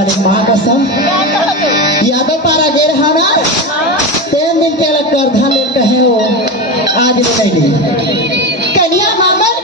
बाड़ी माँ कसम यादव पारा गेर हाना 3 दिन के लग कर धान ले कहे हो आज नहीं कन्या मामल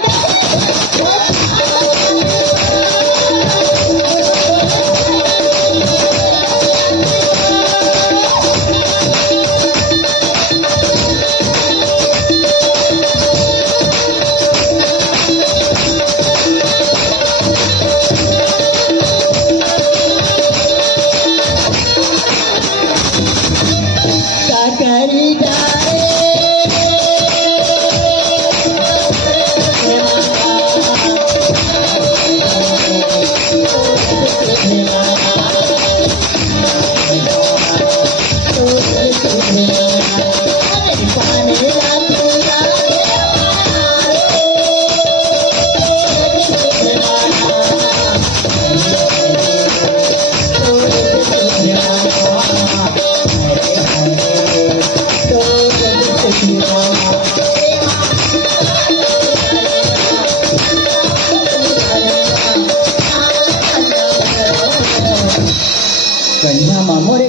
कन्या मामोरे